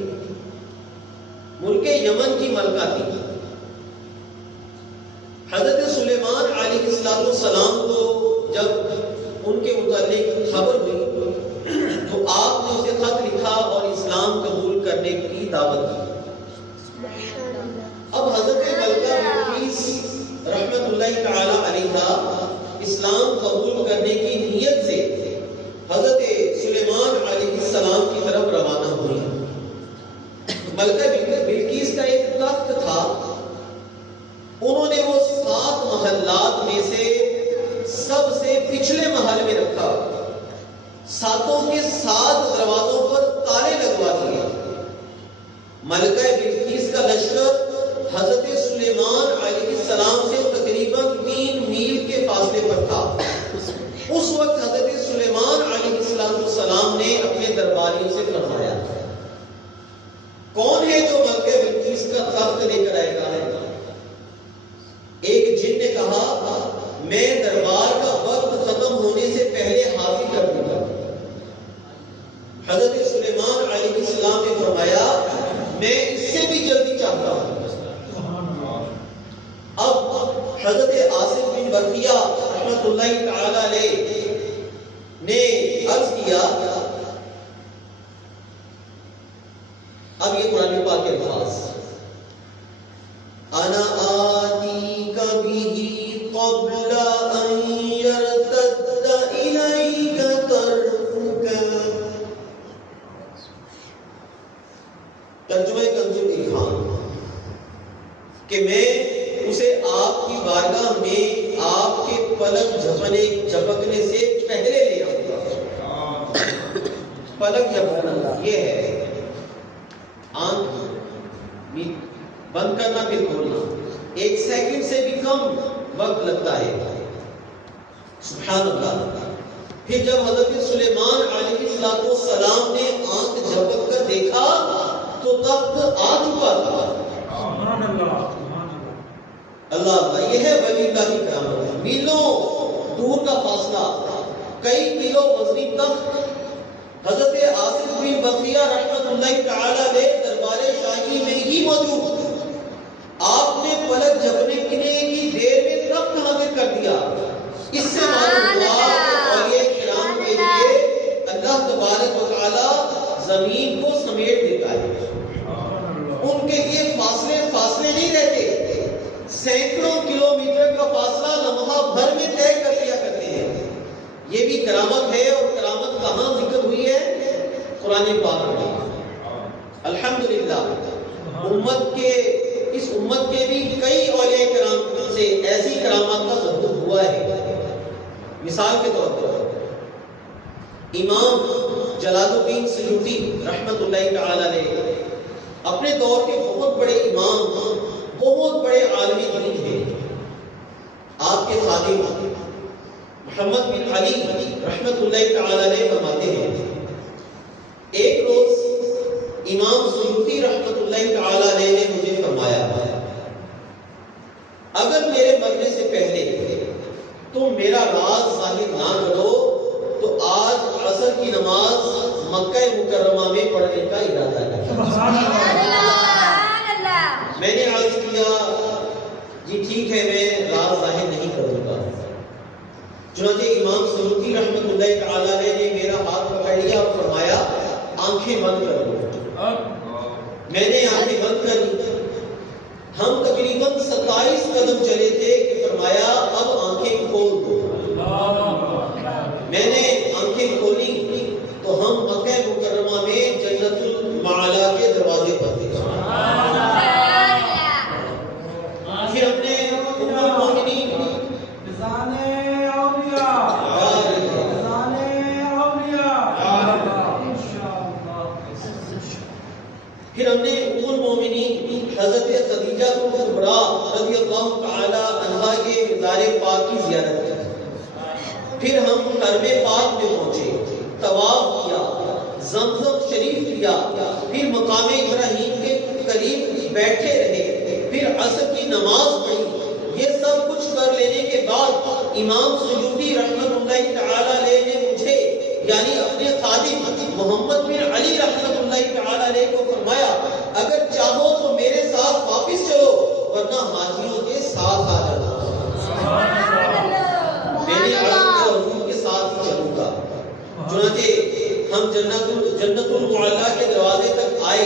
ملک یمن کی ملکہ تھی۔ حضرت سلیمان علیہ السلام کو جب ان کے متعلق خبر ہوئی تو آپ نے اسے خط لکھا اور اسلام قبول کرنے کی دعوت دی۔ اب حضرت ملکہ بلقیس رحمت اللہ تعالی علیہا اسلام قبول کرنے کی نیت سے حضرت سلیمان علیہ السلام کی طرف روانہ ہوئی۔ ملکہ بلقیس کا ایک تخت تھا، انہوں نے وہ 7 محلات میں سے سب سے پچھلے محل میں رکھا، 7 کے 7 دروازوں پر تالے لگوا دیے۔ ملکہ بلقیس کا لشکر حضرت سلیمان علیہ السلام سے تقریباً 3 میل کے فاصلے پر تھا۔ اس وقت حضرت سلیمان علیہ السلام نے اپنے درباریوں سے فرمایا، کون ہے جو ملکہ بلقیس کا تخت لے کر آئے گا؟ ایک جن نے کہا، میں دربار کا وقت ختم ہونے سے پہلے حاضر کر دوں گا۔ حضرت سلیمان علیہ السلام نے فرمایا، میں اس سے بھی جلدی چاہتا ہوں۔ اب حضرت آصف بن برخیہ رحمت اللہ تعالی علیہ نے عرض کیا، اب یہ قرآن پاک کے الفاظ، انا آتیک بہ قبل ان یرتد الیک طرفک۔ ترجمہ کنز العرفان کہ میں اسے آپ کی بارگاہ میں آپ کے پلک جھپکنے سے پہلے لے آؤں گا۔ پلک جھپکنا یہ ہے آنکھ بند کرنا پھر کھولنا، 1 سیکنڈ سے بھی کم وقت لگتا ہے۔ سبحان اللہ۔ پھر جب حضرت سلیمان علیہ السلام نے آنکھ جھپک کر دیکھا تو تخت آ چکا تھا۔ اللہ، یہ ہے ولی اللہ کی کرامت۔ میلوں دور کا فاصلہ، کئی کلو وزنی تخت حضرت آصف بن برخیہ رحمت اللہ تعالی علیہ دربار شاہی میں ہی موجود۔ آپ نے پلک جھپکنے کی دیر میں تخت حاضر کر دیا۔ اس سے معلوم ہوا کہ اولیاء کرام کے لیے اللہ تبارک و سینکڑوں کلومیٹر کا فاصلہ لمحہ بھر میں طے کر لیا کرتے ہیں. یہ بھی کرامت ہے. اور کرامت کہاں ذکر ہوئی ہے؟ قرآن پاک میں. الحمدللہ اس امت کے بھی کئی اولیاء کرام سے ایسی کرامات کا ظہور ہوا ہے. مثال کے طور پر امام جلال الدین سیوطی رحمت اللہ تعالی علیہ اپنے دور کے بہت بڑے امام، بہت بڑے عالمی دین ہیں. آپ کے خادم محمد بن علی رحمت اللہ تعالی علیہ فرماتے ہیں ایک روز امام سیوطی رحمت اللہ تعالی علیہ نے مجھے فرمایا اگر میرے مرنے سے پہلے تم میرا راز ظاہر نہ کرو تو آج عصر کی نماز مکہ مکرمہ میں پڑھنے کا ارادہ ہے. میں نے عرض کیا جی ٹھیک ہے، میں راز ظاہر نہیں کروں گا. چنانچہ امام سیوطی رحمت اللہ تعالی علیہ نے میرا ہاتھ پکڑ لیا اور فرمایا آنکھیں بند کر لو. میں نے آنکھیں بند کر لی. ہم تقریباً 27 قدم چلے تھے کہ فرمایا اب آنکھیں کھول دو. میں نے آنکھیں کھولی تو ہم مکہ مکرمہ میں جنت المعلا کے دروازے پر تھے. پھر ہم نے ام المؤمنین حضرت خدیجہ کبریٰ رضی اللہ تعالی عنہا کے مزار پاک کی زیارت کی. پھر ہم حرم پاک میں پہنچے، طواف کیا، زمزم شریف لیا، پھر مقام ابراہیم کے قریب بیٹھے رہے، پھر عصر کی نماز پڑھی. یہ سب کچھ کر لینے کے بعد امام سیوطی رحمت اللہ تعالی علیہ نے مجھے یعنی اپنے خادم محمد بن علی رحمت اللہ تعالی علیہ کو فرمایا اگر چاہو تو میرے ساتھ واپس چلو ورنہ حاجیوں کے ساتھ آ جانا. میں نے عرض کیا حضور کے ساتھ ہی چلوں گا. چنانچہ ہم جنت المعلا کے دروازے تک آئے.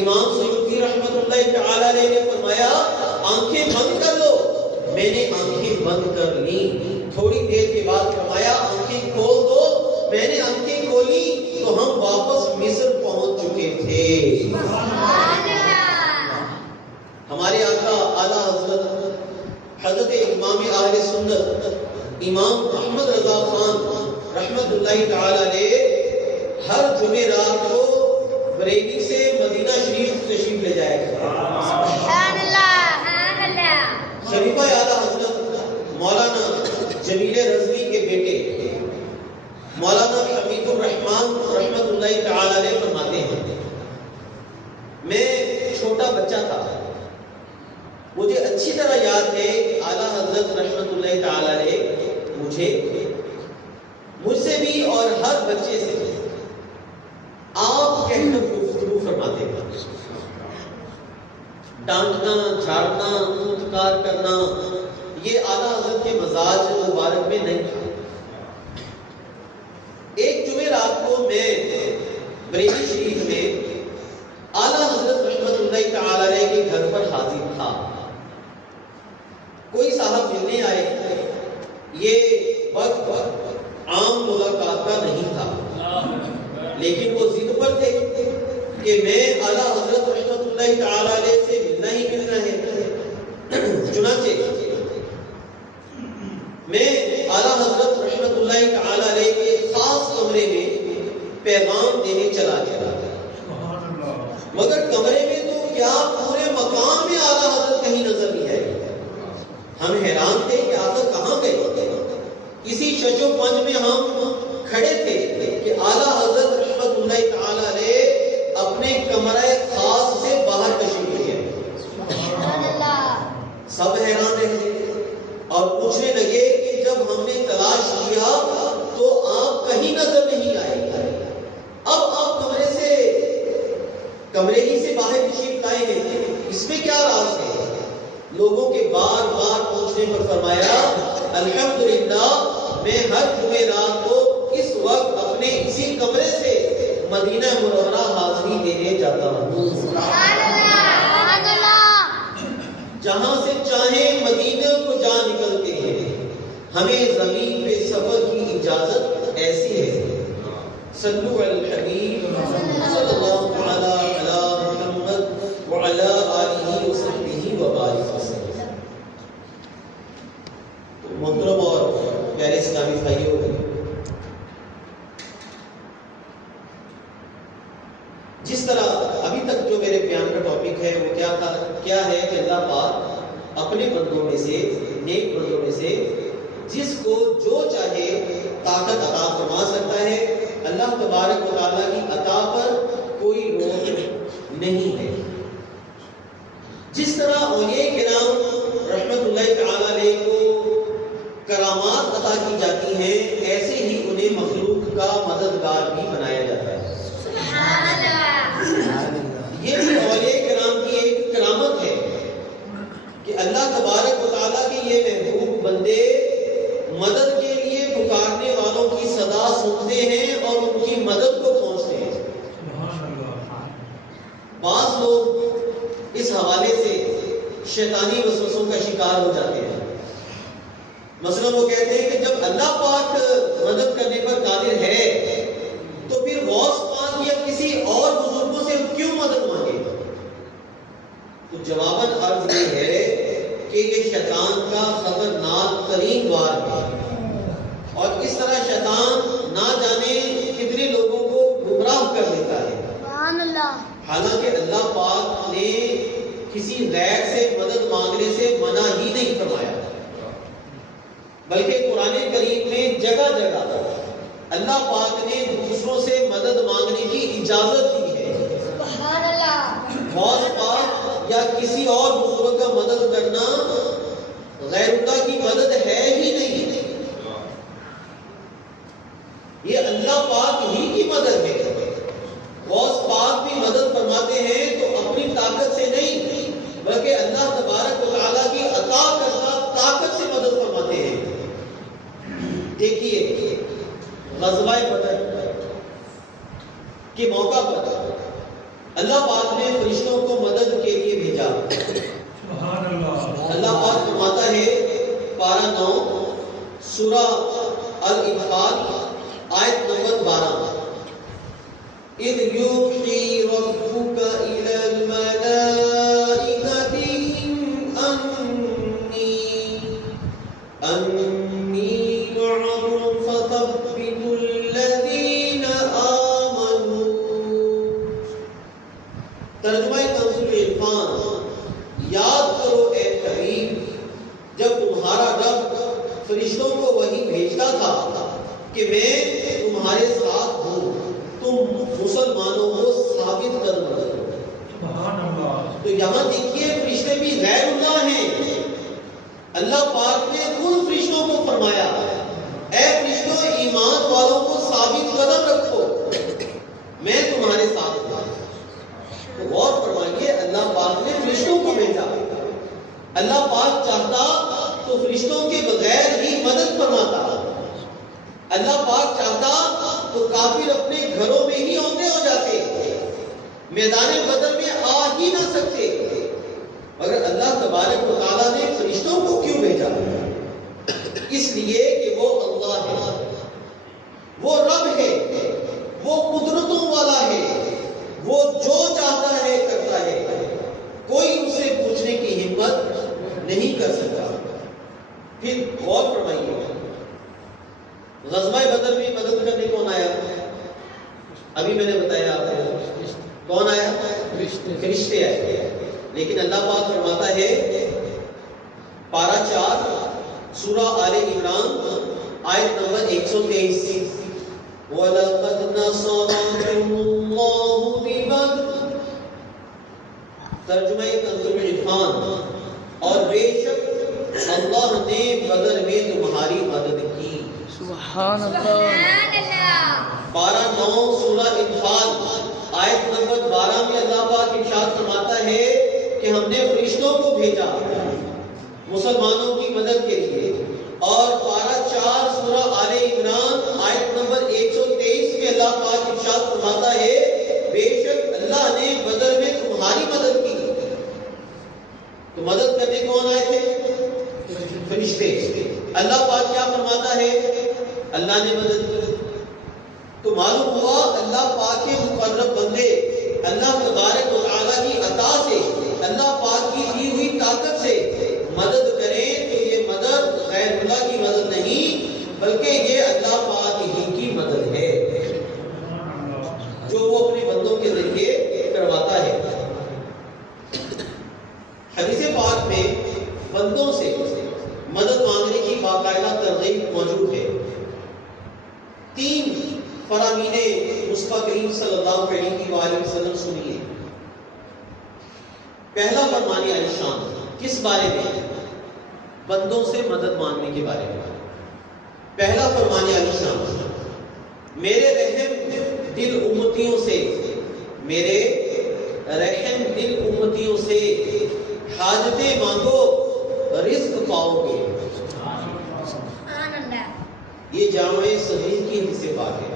امام سیوطی رحمت اللہ تعالی علیہ نے فرمایا آنکھیں بند کر لو. میں نے آنکھیں بند کر لی. تھوڑی دیر کے بعد فرمایا آنکھیں کھول دو. میں نے آنکھیں کھولی تو ہم واپس مصر پہنچ چکے تھے. ہمارے آقا اعلیٰ حضرت امام اہل سنت امام احمد رضا خان رحمت اللہ تعالی علیہ ہر جمعرات کو بریلی سے مدینہ شریف تشریف لے جائے گا. شریفہ اعلیٰ حضرت مولانا جمیل رضوی کے بیٹے مولانا حمید الرحمان رحمت اللہ تعالی علیہ فرماتے ہیں میں چھوٹا بچہ تھا. مجھے اچھی طرح یاد ہے کہ اعلیٰ حضرت رحمت اللہ تعالی علیہ مجھ سے بھی اور ہر بچے سے آپ کہہ کر گفتگو فرماتے ہیں. ڈانٹنا، جھاڑنا، انتقار کرنا یہ اعلیٰ حضرت کے مزاج مبارک میں نہیں تھا. ایک جمعرات کو میں بریلی شریف میں اعلیٰ حضرت رحمت اللہ تعالی علیہ کے گھر پر حاضر تھا. کوئی صاحب ملنے آئے. یہ وقت عام ملاقات کا نہیں تھا لیکن وہ ضد پر تھے کہ میں اعلیٰ حضرت رحمت اللہ تعالی علیہ سے ملنا ہی ملنا ہے. چنانچہ میں اعلیٰ حضرت رحمت اللہ تعالی علیہ کے خاص کمرے میں پیغام دینے چلا گیا. مگر کمرے میں تو کیا پورے مقام میں اعلیٰ حضرت کہیں نظر نہیں آئے. ہم حیران تھے کہ آخر کہاں گئے. کسی شج و پنج میں ہم کھڑے تھے کہ اعلیٰ حضرت رحمت اللہ تعالی علیہ اپنے کمرہ خاص سے باہر تشریف لے گئے. سب حیران رہے اور پوچھنے لگے کہ جب ہم نے تلاش کیا تو آپ کہیں نظر نہیں آئے. اب آپ کمرے ہی سے باہر تشریف لائے ہیں، اس میں کیا راز ہے؟ لوگوں کے بار بار پوچھنے پر فرمایا الحمدللہ میں ہر جمعرات کو اس وقت اپنے اسی کمرے سے مدینہ منورہ حاضری دینے جاتا ہوں. جہاں سے چاہیں مدینہ کو جا نکلتے ہیں، ہمیں زمین پہ سفر کی اجازت ایسی ہے۔ صلو علی الحبیب صلی اللہ تعالی علی محمد وعلی آلہ وصحبہ وبارک وسلم۔ محترم اور پیارے اسلامی بھائیوں، جس طرح ابھی تک جو میرے بیان کا ٹاپک ہے وہ کیا ہے کہ اللہ پاک اپنے بندوں میں سے، نیک بندوں میں سے جس کو جو چاہے طاقت عطا فرما سکتا ہے۔ اللہ تبارک و تعالیٰ کی عطا پر کوئی روک نہیں ہے۔ جس طرح اولیاء کرام رحمت اللہ تعالی علیہ کو کرامات عطا کی جاتی ہیں، ایسے ہی انہیں مخلوق کا مددگار بھی بنایا جاتا ہے۔ یہ بھی اولیاء کرام کی ایک کرامت ہے کہ اللہ تبارک و تعالیٰ کے یہ محبوب بندے مدد کے لیے پکارنے والوں کی صدا سنتے ہیں اور ان کی مدد کو پہنچتے ہیں۔ بعض لوگ اس حوالے سے شیطانی وسوسوں کا شکار ہو جاتے ہیں۔ مثلا وہ کہتے ہیں کہ جب اللہ پاک مدد کرنے پر قادر ہے تو پھر غوث پاک یا کسی اور بزرگوں سے کیوں مدد مانگے؟ تو جواباً عرض یہ ہے کہ یہ شیطان کا خطرناک ترین وار ہے، اور اس طرح شیطان نہ جانے کتنے لوگوں کو گمراہ کر دیتا ہے۔ حالانکہ اللہ پاک نے کسی غیر سے مدد مانگنے سے منع ہی نہیں فرمایا، بلکہ قرآن کریم میں جگہ جگہ اللہ پاک نے دوسروں سے مدد مانگنے کی اجازت دی ہے۔ سبحان اللہ۔ غوث پاک یا کسی اور بزرگ کا مدد کرنا غیر اللہ کی مدد ہے ہی نہیں، یہ اللہ پاک ہی کی مدد ہے۔ غوث پاک بھی مدد فرماتے ہیں تو اپنی طاقت سے نہیں، بلکہ اللہ تبارک و تعالیٰ کی عطا کردہ طاقت سے مدد فرماتے ہیں۔ دیکھیے غزوہ بدر کے موقع پر اللہ پاک نے فرشتوں کو مدد کے لیے بھیجا۔ اللہ پاک فرماتا ہے پارہ 9 سورہ الانفال آیت نمبر 12، اِذْ يُوحِي رَبُّكَ إِلَى الْمَلَائِكَةِ أَنِّي مَعَكُمْ فَثَبِّتُوا الَّذِينَ آمَنُوا۔ ترجمہ کنز العرفان، یاد کرو اے حبیب جب تمہارا رب فرشتوں کو وحی بھیجتا تھا کہ میں تمہارے ساتھ ہوں، تم مسلمانوں کو ثابت قدم رکھو۔ تو یہاں دیکھیے فرشتے بھی غیر اللہ ہیں۔ اللہ پاک نے خود فرشتوں کو فرمایا اے فرشتوں ایمان والوں کو ثابت قدم رکھو، میں تمہارے ساتھ ہوں۔ تو غور فرمائیے اللہ پاک نے فرشتوں کو بھیجا۔ اللہ پاک چاہتا تو فرشتوں کے بغیر ہی مدد فرماتا، اللہ پاک چاہتا تو کافر اپنے گھروں میں ہی اونٹے ہو جاتے، میدان بدر میں آ ہی نہ سکتے، مگر اللہ تبارک و تعالیٰ نے فرشتوں کو کیوں بھیجا؟ اس لیے کہ وہ اللہ ہے، وہ رب ہے، وہ قدرتوں والا ہے، وہ جو چاہتا ہے کرتا ہے، کوئی اسے پوچھنے کی ہمت نہیں کر سکتا۔ پھر غور فرمائیے غزوہ بدر میں مدد کرنے کون آیا؟ ابھی میں نے بتایا آپ کو کون آیا؟ فرشتے آئے۔ لیکن اللہ پاک فرماتا ہے پارہ 4 سورہ آل عمران آیت نمبر 123، وَلَقَدْ نَصَرَكُمُ اللَّهُ بِبَدْرٍ۔ ترجمہ کنز العرفان، اور بے شک اللہ نے بدر میں تمہاری مدد کی۔ سبحان اللہ۔ پارہ 9 سورہ انفال آیت نمبر 12 میں اللہ پاک ارشاد فرماتا ہے کہ ہم نے فرشتوں کو بھیجا مسلمانوں کی مدد کے لیے۔ اور پارہ 4 سورہ آل عمران آیت نمبر 123 میں اللہ پاک ارشاد فرماتا ہے بے شک اللہ نے بدر میں تمہاری مدد کی۔ تو مدد کرنے اللہ پاک کیا فرماتا ہے؟ اللہ نے مدد کی تو معلوم ہوا اللہ پاک کے مقرب بندے اللہ تبارک و تعالیٰ کی عطا سے، اللہ پاک کی دی ہوئی طاقت سے مدد کریں تو یہ مدد غیر اللہ کی مدد نہیں بلکہ یہ اللہ پاک ہی کی مدد ہے جو وہ اپنے بندوں کے ذریعے کرواتا ہے۔ حدیث پاک میں بندوں سے مدد مانگنے کی باقاعدہ ترغیب موجود ہے۔ 3 فرامین مصطفیٰ کریم صلی اللہ علیہ وآلہ وسلم سنیے۔ پہلا فرمان علی شان کس بارے میں؟ بندوں سے مدد مانگنے کے بارے میں۔ پہلا فرمان علی شان، میرے رحم دل امتیوں سے، میرے رحم دل امتیوں سے حاجتیں مانگو رزق پاؤ گے۔ یہ جامع صحیح کی حدیث پاک ہے۔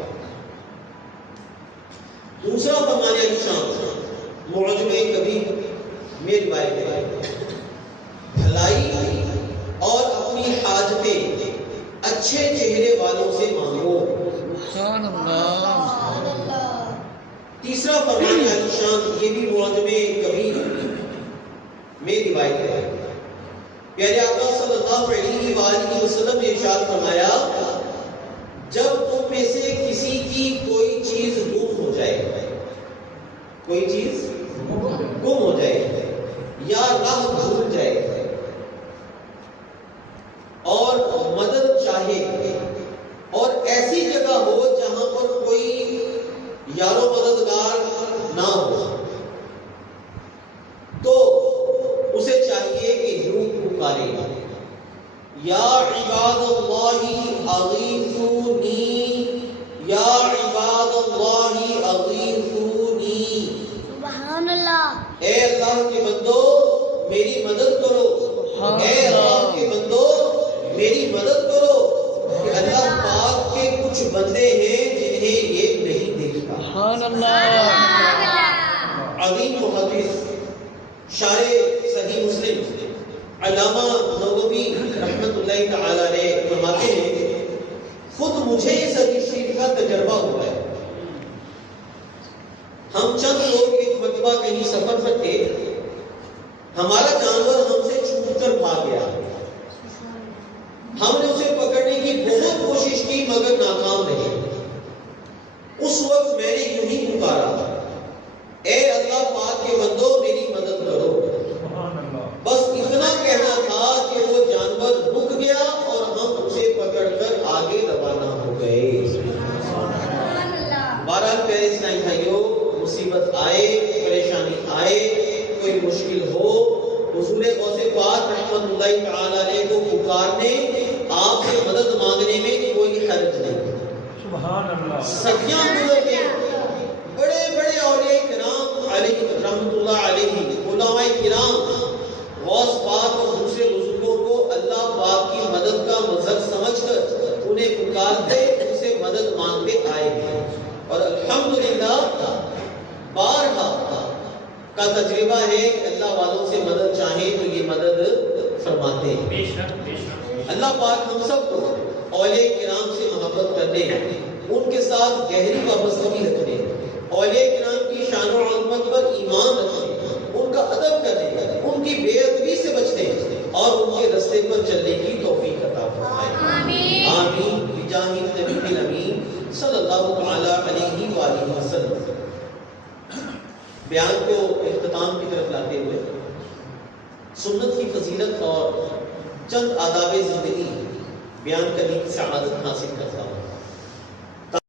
دوسرا فرمان علی شان معجم کبیر میں روایت ہے، بھلائی اور اپنی حاجتیں اچھے چہرے والوں سے مانگو۔ سبحان اللہ۔ تیسرا فرمان علی شان یہ بھی معجم کبیر میں روایت ہے، پیارے آقا صلی اللہ علیہ وآلہ وسلم نے ارشاد فرمایا، جب تم میں سے کسی کی کوئی چیز گم ہو جائے، کوئی چیز گم ہو جائے یا راہ بھول جائے اور مدد چاہے اور ایسی جگہ ہو جہاں پر کوئی یار و مددگار نہ ہو تو اسے چاہیے کہ یوں پکارے، یا عباد اللہ اغیثونی، یا عباد اللہ اغیثونی، سبحان اللہ، اے اللہ کے بندو میری مدد کرو، اے اللہ کے بندو میری مدد کرو، کہ اللہ پاک کے کچھ بندے ہیں جنہیں یہ نہیں دیکھتا۔ سبحان اللہ۔ عظیم محدث شارح صحیح مسلم علامہ نووی رحمت اللہ تعالی علیہ فرماتے ہیں، خود مجھے اس حدیث شریف کا تجربہ ہوا ہے۔ ہم چند لوگ ایک مرتبہ کہیں سفر پر تھے، ہمارا جانور ہم سے چھوٹ کر بھاگ گیا، ہم نے اسے پکڑنے کی بہت کوشش کی مگر ناکام رہے۔ اس وقت میں نے یوں ہی پکارا، اے اللہ پاک کے بندو میری مدد کرو، بس اتنا کہنا تھا کہ وہ جانور رک گیا اور ہم اسے پکڑ کر آگے روانہ ہو گئے۔ بہرحال پیارے اسلامی بھائیوں، مصیبت آئے، پریشانی آئے، کوئی مشکل ہو، حضور غوث پاک رحمت اللہ تعالی علیہ کو پکارنے، آپ سے مدد مانگنے میں کوئی حرج نہیں۔ سبحان اللہ۔ صدیاں گزر گئے، بڑے بڑے اولیاء کرام علیہ رحمت اللہ علیہ، علماء کرام غوث پاک اور دوسرے بزرگوں کو اللہ پاک کی مدد کا مظہر سمجھ کر انہیں پکارتے، ان سے مدد مانگتے آئے ہیں، اور الحمدللہ بارہا کا تجربہ ہے کہ اللہ والوں سے مدد چاہیں تو یہ مدد فرماتے ہیں۔ اللہ پاک ہم سب کو اولیاء کرام سے محبت کرنے، ان کے ساتھ گہری وابستگی رکھنے، اولیاء کرام کی شان و عظمت پر ایمان رکھنے، ان کا ادب کرنے، ان کی بے ادبی سے بچنے اور ان کے راستے پر چلنے کی توفیق عطا فرمائے۔ آمین آمین بجاہ النبی الامین صلی اللہ تعالی علیہ وآلہ وسلم۔ بیان کو اختتام کی طرف لاتے ہوئے سنت کی فضیلت اور چند آداب زندگی بیان کرنے کی سعادت حاصل کرتا ہوں۔